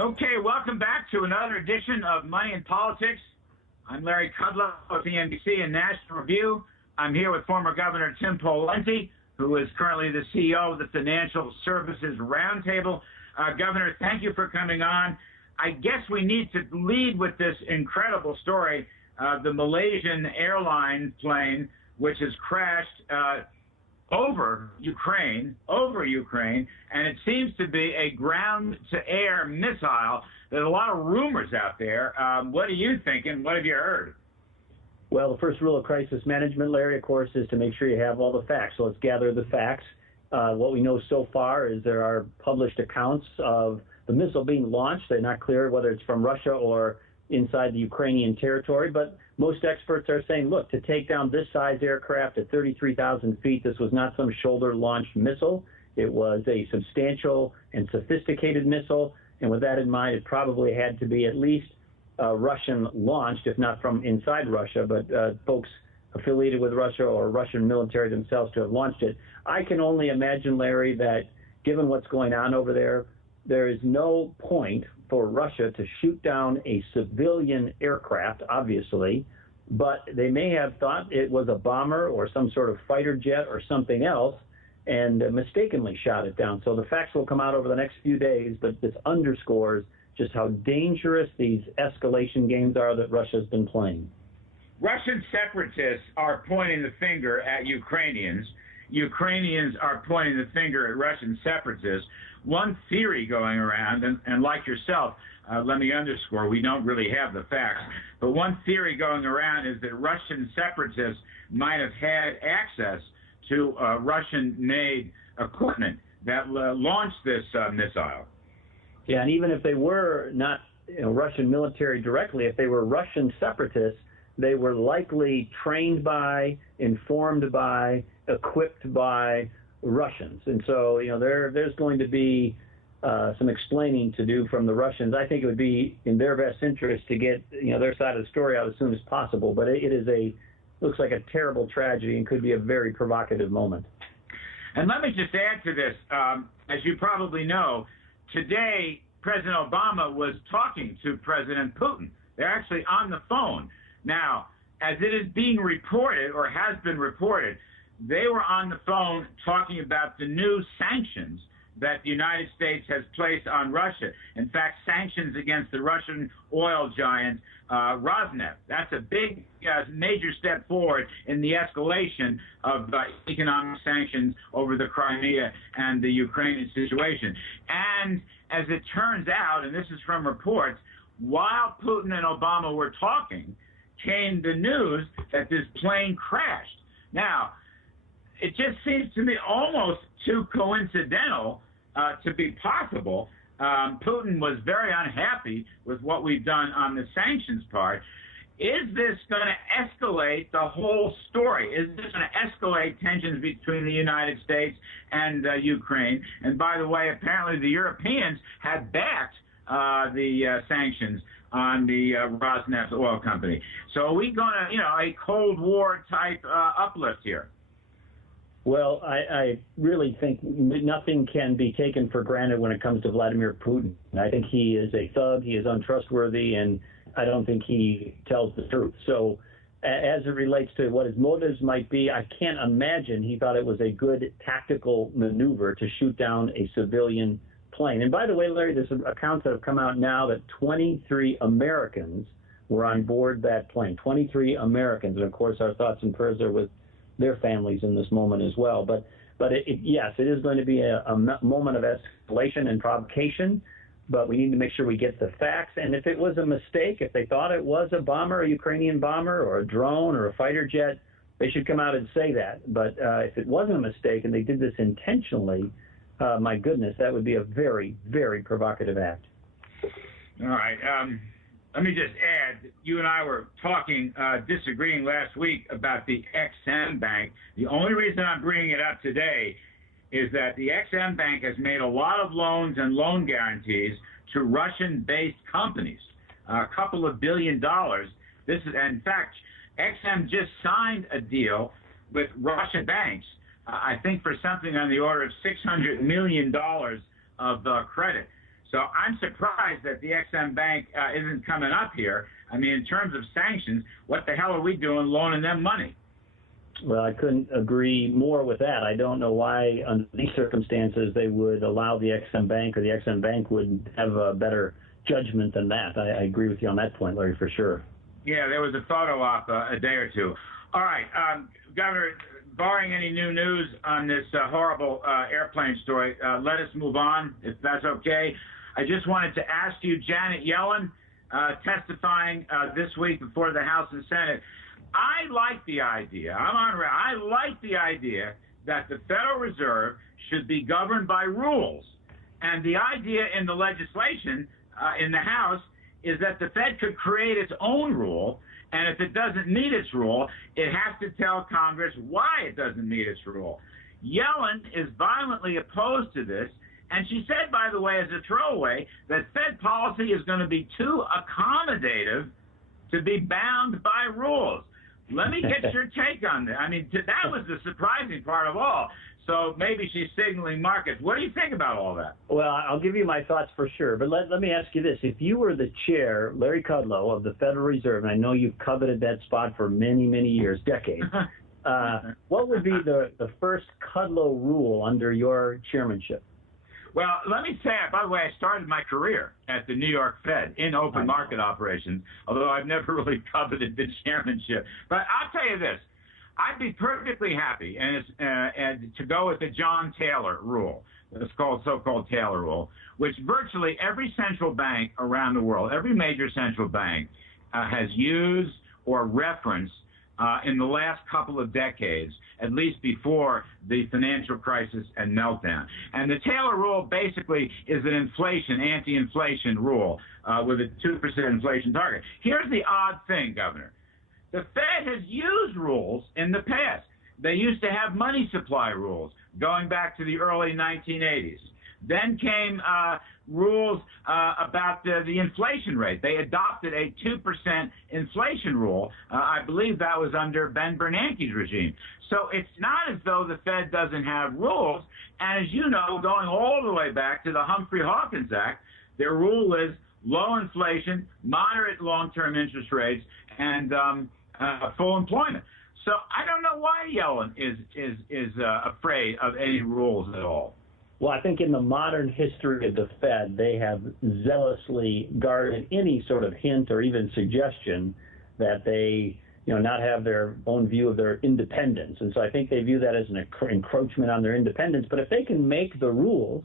Okay, welcome back to another edition of Money in Politics. I'm Larry Kudlow of the NBC and National Review. I'm here with former Governor Tim Pawlenty, who is currently the CEO of the Financial Services Roundtable. Governor, thank you for coming on. I guess we need to lead with this incredible story, the Malaysian Airlines plane, which has crashed over Ukraine, and it seems to be a ground-to-air missile. There's a lot of rumors out there. What are you thinking? What have you heard? Well, the first rule of crisis management, Larry, of course, is to make sure you have all the facts. So let's gather the facts. What we know so far is there are published accounts of the missile being launched. They're not clear whether it's from Russia or inside the Ukrainian territory, but most experts are saying, look, to take down this size aircraft at 33,000 feet, this was not some shoulder-launched missile. It was a substantial and sophisticated missile, and with that in mind, it probably had to be at least Russian-launched, if not from inside Russia, but folks affiliated with Russia or Russian military themselves to have launched it. I can only imagine, Larry, that given what's going on over there, there is no point for Russia to shoot down a civilian aircraft, obviously, but they may have thought it was a bomber or some sort of fighter jet or something else and mistakenly shot it down. So the facts will come out over the next few days, but this underscores just how dangerous these escalation games are that Russia's been playing. Russian separatists are pointing the finger at Ukrainians. Ukrainians are pointing the finger at Russian separatists. One theory going around, and like yourself, let me underscore, we don't really have the facts, but one theory going around is that Russian separatists might have had access to Russian-made equipment that launched this missile. Yeah, and even if they were not Russian military directly, if they were Russian separatists, they were likely trained by, informed by, equipped by Russians. And so, there's going to be some explaining to do from the Russians. I think it would be in their best interest to get, their side of the story out as soon as possible. But it is looks like a terrible tragedy and could be a very provocative moment. And let me just add to this. As you probably know, today, President Obama was talking to President Putin. They're actually on the phone. Now, as it is being reported, or has been reported, they were on the phone talking about the new sanctions that the United States has placed on Russia. In fact, sanctions against the Russian oil giant Rosneft. That's a big, major step forward in the escalation of economic sanctions over the Crimea and the Ukrainian situation. And as it turns out, and this is from reports, while Putin and Obama were talking, came the news that this plane crashed. Now, it just seems to me almost too coincidental to be possible. Putin was very unhappy with what we've done on the sanctions part. Is this going to escalate the whole story? Is this going to escalate tensions between the United States and Ukraine? And by the way, apparently the Europeans had backed the sanctions on the Rosneft oil company. So are we going to, a Cold War type uplift here? Well, I really think nothing can be taken for granted when it comes to Vladimir Putin. I think he is a thug, he is untrustworthy, and I don't think he tells the truth. So as it relates to what his motives might be, I can't imagine he thought it was a good tactical maneuver to shoot down a civilian plane. And by the way, Larry, there's accounts that have come out now that 23 Americans were on board that plane. 23 Americans. And of course, our thoughts and prayers are with their families in this moment as well. But yes, it is going to be a moment of escalation and provocation, but we need to make sure we get the facts. And if it was a mistake, if they thought it was a bomber, a Ukrainian bomber, or a drone, or a fighter jet, they should come out and say that. But if it wasn't a mistake and they did this intentionally, my goodness, that would be a very, very provocative act. All right. Let me just add, you and I were talking, disagreeing last week about the XM Bank. The only reason I'm bringing it up today is that the XM Bank has made a lot of loans and loan guarantees to Russian-based companies, a couple of $1 billion. This is, in fact, XM just signed a deal with Russian banks, I think for something on the order of $600 million of credit. So I'm surprised that the XM Bank isn't coming up here. I mean, in terms of sanctions, what the hell are we doing loaning them money? Well, I couldn't agree more with that. I don't know why, under these circumstances, they would allow the XM Bank, or the XM Bank would have a better judgment than that. I agree with you on that point, Larry, for sure. Yeah, there was a photo op a day or two. All right, Governor, barring any new news on this horrible airplane story, let us move on, if that's okay. I just wanted to ask you, Janet Yellen, testifying this week before the House and Senate. I like the idea, I like the idea that the Federal Reserve should be governed by rules. And the idea in the legislation in the House is that the Fed could create its own rule, and if it doesn't meet its rule, it has to tell Congress why it doesn't meet its rule. Yellen is violently opposed to this, and she said, by the way, as a throwaway, that Fed policy is going to be too accommodative to be bound by rules. Let me get your take on that. I mean, that was the surprising part of all. So maybe she's signaling markets. What do you think about all that? Well, I'll give you my thoughts for sure. But let me ask you this. If you were the chair, Larry Kudlow, of the Federal Reserve, and I know you've coveted that spot for many, many years, decades, what would be the first Kudlow rule under your chairmanship? Well, let me say, by the way, I started my career at the New York Fed in open market operations, although I've never really coveted the chairmanship. But I'll tell you this. I'd be perfectly happy and to go with the John Taylor rule. It's called so-called Taylor rule, which virtually every central bank around the world, every major central bank has used or referenced in the last couple of decades, at least before the financial crisis and meltdown. And the Taylor rule basically is an anti-inflation rule with a 2% inflation target. Here's the odd thing, Governor. The Fed has used rules in the past. They used to have money supply rules going back to the early 1980s. Then came rules about the inflation rate. They adopted a 2% inflation rule. I believe that was under Ben Bernanke's regime. So it's not as though the Fed doesn't have rules. And as you know, going all the way back to the Humphrey-Hawkins Act, their rule is low inflation, moderate long-term interest rates, and full employment. So I don't know why Yellen is afraid of any rules at all. Well, I think in the modern history of the Fed, they have zealously guarded any sort of hint or even suggestion that they, not have their own view of their independence. And so I think they view that as an encroachment on their independence. But if they can make the rules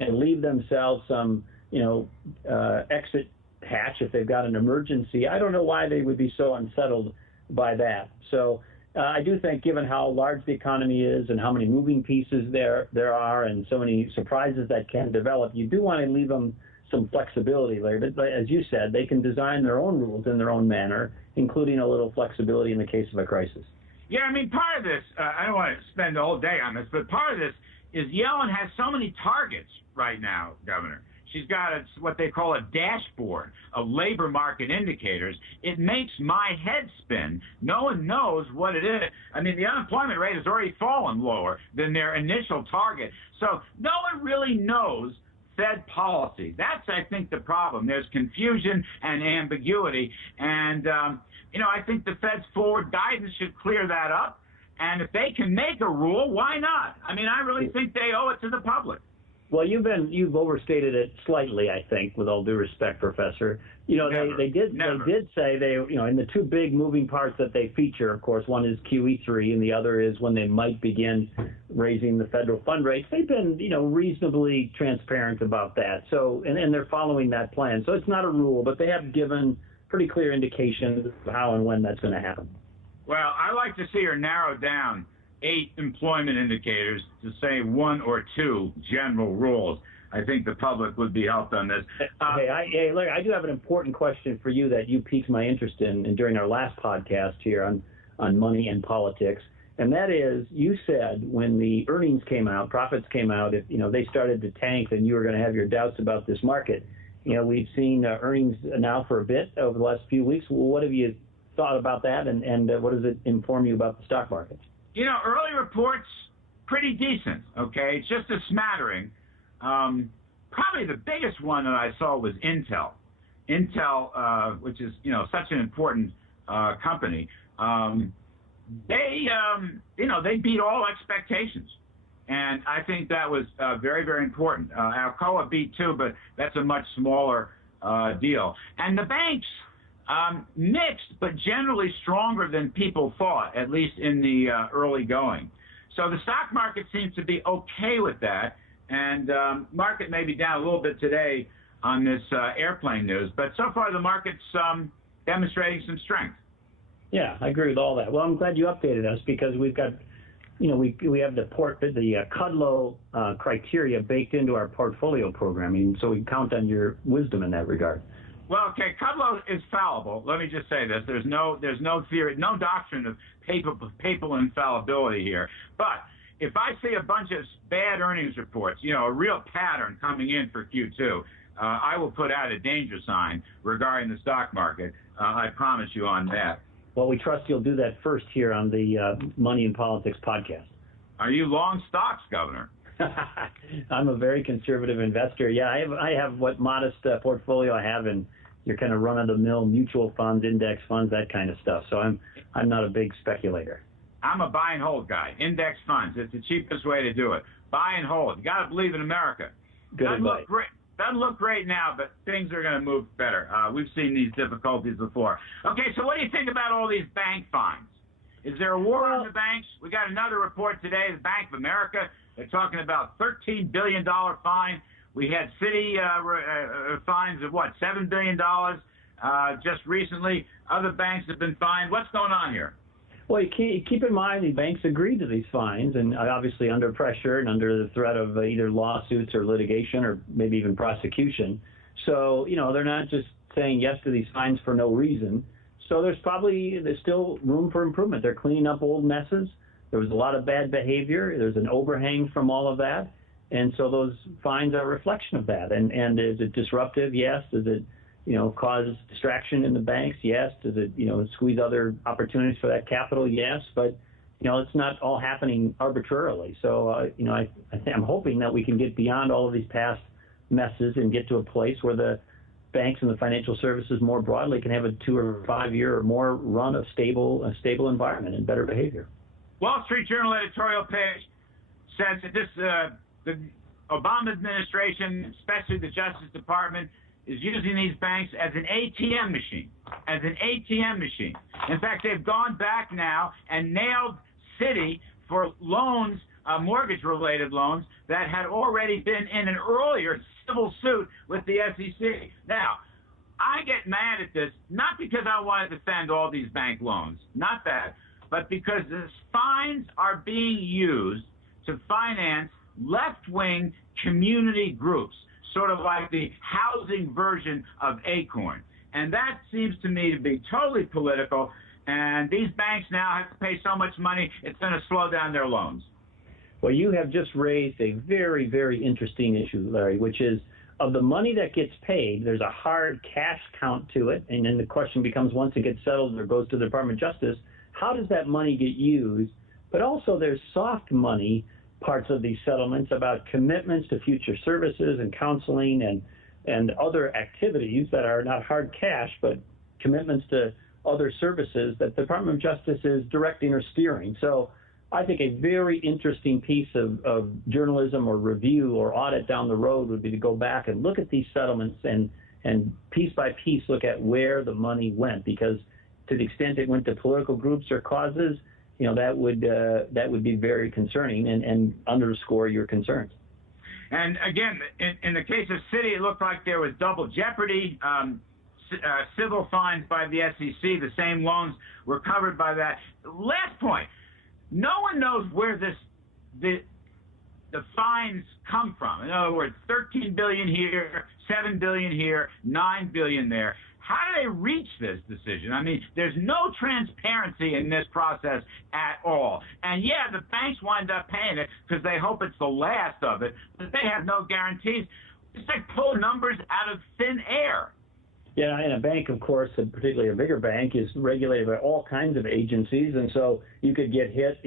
and leave themselves some, exit hatch if they've got an emergency, I don't know why they would be so unsettled by that. So I do think, given how large the economy is and how many moving pieces there are and so many surprises that can develop, you do want to leave them some flexibility, Larry. But as you said, they can design their own rules in their own manner, including a little flexibility in the case of a crisis. Yeah, I mean, part of this, I don't want to spend the whole day on this, but part of this is Yellen has so many targets right now, Governor. She's got what they call a dashboard of labor market indicators. It makes my head spin. No one knows what it is. I mean, the unemployment rate has already fallen lower than their initial target. So no one really knows Fed policy. That's, I think, the problem. There's confusion and ambiguity. And, I think the Fed's forward guidance should clear that up. And if they can make a rule, why not? I mean, I really think they owe it to the public. Well, you've overstated it slightly, I think, with all due respect, Professor. They did say in the two big moving parts that they feature, of course, one is QE3 and the other is when they might begin raising the federal fund rates. They've been, reasonably transparent about that. So, and they're following that plan. So it's not a rule, but they have given pretty clear indications of how and when that's going to happen. Well, I like to see her narrow down 8 employment indicators to say 1 or 2 general rules. I think the public would be helped on this. Larry, I do have an important question for you that you piqued my interest in during our last podcast here on money and politics. And that is, you said when the earnings came out, profits came out, if they started to tank, then you were going to have your doubts about this market. We've seen earnings now for a bit over the last few weeks. Well, what have you thought about that, and what does it inform you about the stock market? Early reports, pretty decent, okay? It's just a smattering. probably the biggest one that I saw was Intel. Intel, which is, such an important company. They beat all expectations. And I think that was very, very important. Alcoa beat too, but that's a much smaller deal. And the banks, mixed, but generally stronger than people thought, at least in the early going. So the stock market seems to be okay with that. And market may be down a little bit today on this airplane news, but so far the market's demonstrating some strength. Yeah, I agree with all that. Well, I'm glad you updated us because we've got, we have the Kudlow criteria baked into our portfolio programming, so we count on your wisdom in that regard. Well, okay, Kudlow is fallible. Let me just say this: there's no theory, no doctrine of papal infallibility here. But if I see a bunch of bad earnings reports, a real pattern coming in for Q2, I will put out a danger sign regarding the stock market. I promise you on that. Well, we trust you'll do that first here on the Money in Politics podcast. Are you long stocks, Governor? I'm a very conservative investor. Yeah, I have what modest portfolio I have in your kind of run-of-the-mill mutual funds, index funds, that kind of stuff. So I'm not a big speculator. I'm a buy and hold guy. Index funds. It's the cheapest way to do it. Buy and hold. You got to believe in America. Good advice. Doesn't look great now, but things are going to move better. We've seen these difficulties before. Okay, so what do you think about all these bank fines? Is there a war on the banks? We got another report today, the Bank of America. They're talking about $13 billion fine. We had city fines of, $7 billion just recently. Other banks have been fined. What's going on here? Well, you keep in mind the banks agreed to these fines, and obviously under pressure and under the threat of either lawsuits or litigation or maybe even prosecution. So, they're not just saying yes to these fines for no reason. So there's still room for improvement. They're cleaning up old messes. There was a lot of bad behavior. There's an overhang from all of that. And so those fines are a reflection of that. And is it disruptive? Yes. Does it cause distraction in the banks? Yes. Does it, squeeze other opportunities for that capital? Yes. But, it's not all happening arbitrarily. So, I'm hoping that we can get beyond all of these past messes and get to a place where the banks and the financial services more broadly can have a 2 or 5 year or more run of a stable environment and better behavior. Wall Street Journal editorial page says that the Obama administration, especially the Justice Department, is using these banks as an ATM machine. In fact, they've gone back now and nailed Citi for loans, mortgage-related loans, that had already been in an earlier civil suit with the SEC. Now, I get mad at this, not because I want to defend all these bank loans, not that, but because the fines are being used to finance left-wing community groups, sort of like the housing version of Acorn. And that seems to me to be totally political, and these banks now have to pay so much money, it's going to slow down their loans. Well, you have just raised a very, very interesting issue, Larry, which is of the money that gets paid, there's a hard cash count to it, and then the question becomes, once it gets settled or goes to the Department of Justice, how does that money get used? But also there's soft money parts of these settlements about commitments to future services and counseling and other activities that are not hard cash, but commitments to other services that the Department of Justice is directing or steering. So I think a very interesting piece of journalism or review or audit down the road would be to go back and look at these settlements and piece by piece look at where the money went, because to the extent it went to political groups or causes, that would be very concerning and underscore your concerns. And again, in the case of Citi, it looked like there was double jeopardy, civil fines by the SEC. The same loans were covered by that. Last point, no one knows where the fines come from. In other words, $13 billion here, $7 billion here, $9 billion there. How do they reach this decision? I mean, there's no transparency in this process at all. And yeah, the banks wind up paying it because they hope it's the last of it, but they have no guarantees. It's like pulling numbers out of thin air. Yeah, and a bank, of course, and particularly a bigger bank, is regulated by all kinds of agencies, and so you could get hit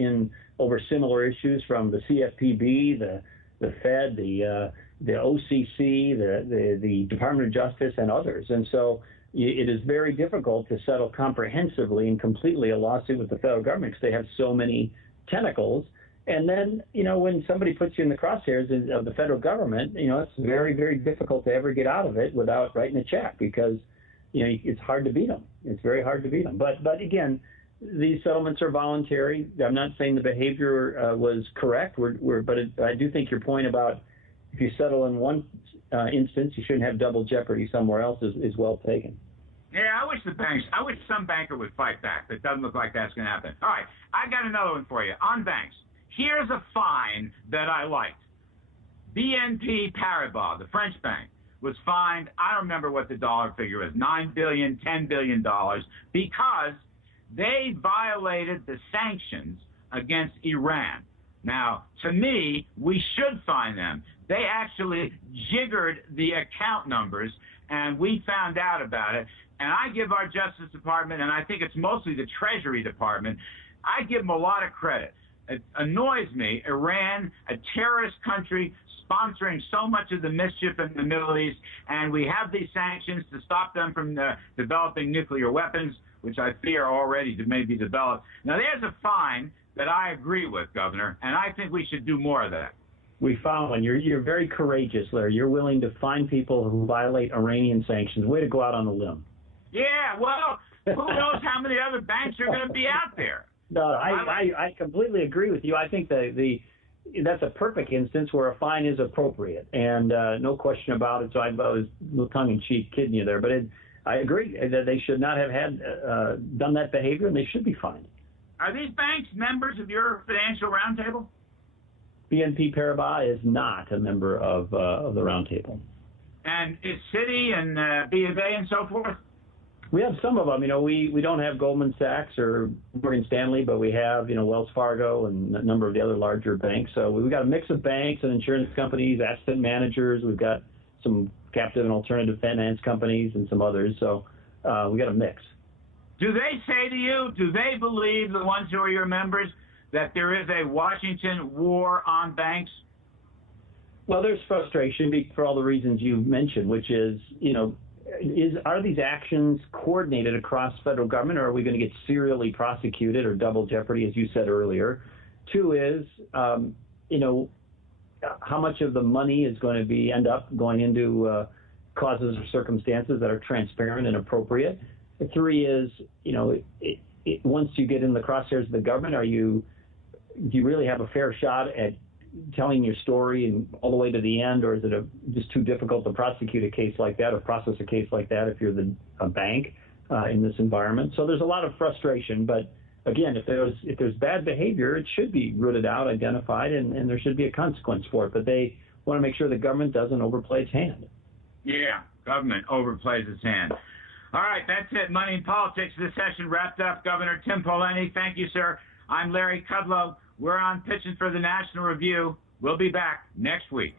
over similar issues from the CFPB, the the Fed, the OCC, the Department of Justice, and others. And so it is very difficult to settle comprehensively and completely a lawsuit with the federal government because they have so many tentacles. And then, when somebody puts you in the crosshairs of the federal government, it's very, very difficult to ever get out of it without writing a check because, it's hard to beat them. It's very hard to beat them. But again, these settlements are voluntary. I'm not saying the behavior was correct, I do think your point about if you settle in one instance, you shouldn't have double jeopardy somewhere else is well taken. Yeah, I wish some banker would fight back. It doesn't look like that's going to happen. All right, I got another one for you. On banks, here's a fine that I liked. BNP Paribas, the French bank, was fined, I don't remember what the dollar figure was, $9 billion, $10 billion, because they violated the sanctions against Iran. Now, to me, we should fine them. They actually jiggered the account numbers, and we found out about it. And I give our Justice Department, and I think it's mostly the Treasury Department, I give them a lot of credit. It annoys me, Iran, a terrorist country, sponsoring so much of the mischief in the Middle East, and we have these sanctions to stop them from developing nuclear weapons, which I fear already may be developed. Now, there's a fine that I agree with, Governor, and I think we should do more of that. We found one. You're very courageous, Larry. You're willing to fine people who violate Iranian sanctions. Way to go out on a limb. Yeah, well, who knows how many other banks are going to be out there? No, I completely agree with you. I think that's a perfect instance where a fine is appropriate, and no question about it. So I was a little tongue-in-cheek kidding you there, but I agree that they should not have done that behavior, and they should be fined. Are these banks members of your Financial Roundtable? BNP Paribas is not a member of the Roundtable. And is Citi and B of A and so forth? We have some of them. We don't have Goldman Sachs or Morgan Stanley, but we have, Wells Fargo and a number of the other larger banks. So we've got a mix of banks and insurance companies, asset managers. We've got some captive and alternative finance companies and some others. So we got a mix. Do they say to you, do they believe, the ones who are your members, that there is a Washington war on banks? Well, there's frustration for all the reasons you mentioned, which is, are these actions coordinated across federal government, or are we going to get serially prosecuted or double jeopardy, as you said earlier? Two is, how much of the money is going to end up going into causes or circumstances that are transparent and appropriate? Three is, once you get in the crosshairs of the government, do you really have a fair shot at telling your story and all the way to the end, or is it just too difficult to prosecute a case like that or process a case like that if you're a bank in this environment? So there's a lot of frustration, but again, if there's bad behavior, it should be rooted out, identified, and there should be a consequence for it. But they want to make sure the government doesn't overplay its hand. Yeah, government overplays its hand. All right, that's it. Money and Politics. This session wrapped up. Governor Tim Pawlenty, thank you, sir. I'm Larry Kudlow. We're on Pitching for the National Review. We'll be back next week.